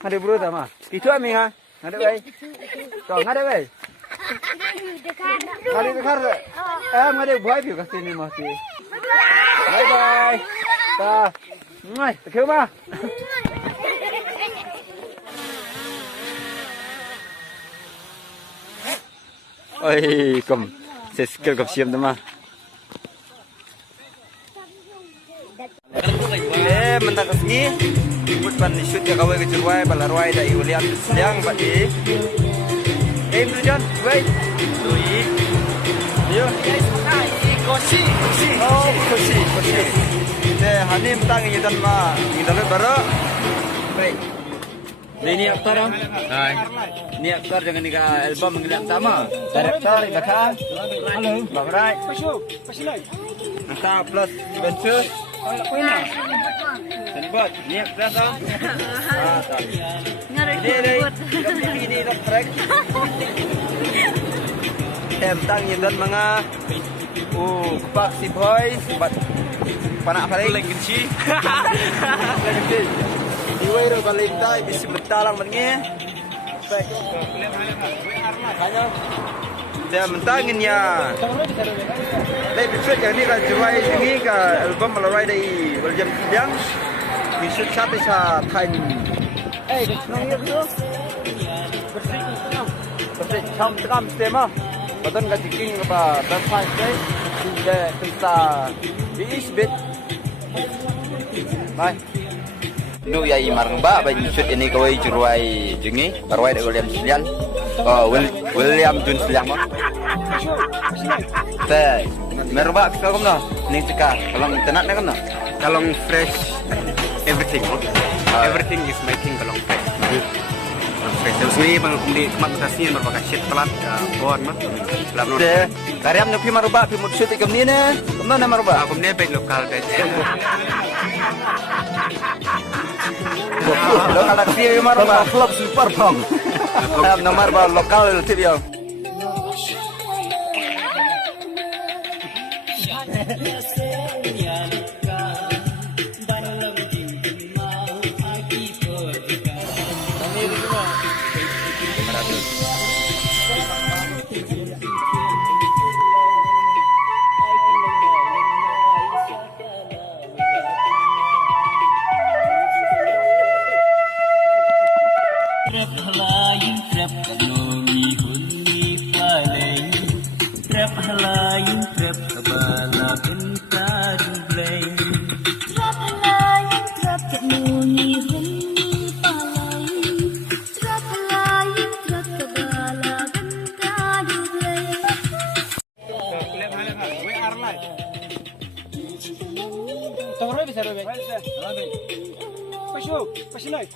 Ada bro sama. Itu ami ha. Ada bay. Kau ada bay. Ada dekat. Ada buai piu kat sini masih. Bye bye. Ta. Mai, tekeu ma. Oi, kom. Seskill kap siam tu mah. Mentak kesini. Bukan shoot ya kawai kejurwai balarwai dah iulian siang pagi. John, wait. Doi. Yo. Kosi. Oh, kosi. Hanim tang idan ma. Idan baru. Baik. Ini aktor ah. Ini aktor jangan nikah album mengilang sama. Director ibakan. Halo. Bang Rai. Pasilai. Anta plus bensus. Senbot, ni aktor ah. Ini track. Tentang idan mga kupak si boys buat panak paling kenci. Iway ro balik tay bisi betalang mengi. Hanya dia mentangin ya. Lebih besar yang ni kan juai ini ke album melalui dari William Siang. Bisa satu sa time. Nangir tu. Bersih cam cam tema. Badan ka diking apa dan sampai dia kita diisbit. Bye. Nu ya imar ba ba shoot ini kawai juruai jengi barwai de William Silian. William Jun Silian mo. Te merba ka kom na ni tika kalong tenak na kom na. Kalong fresh everything. Everything is making kalong fresh. Terus ni bang di mat tasnya merupakan shit pelat bon mat. Te karyam nu pi maruba pi mut shoot ikam ni ne. Kom na maruba. Aku ni baik lokal baik. Lokal taksi maruba club super pom. Nomor ba lokal TV yo. Bisa robek. Pasok, pasilay.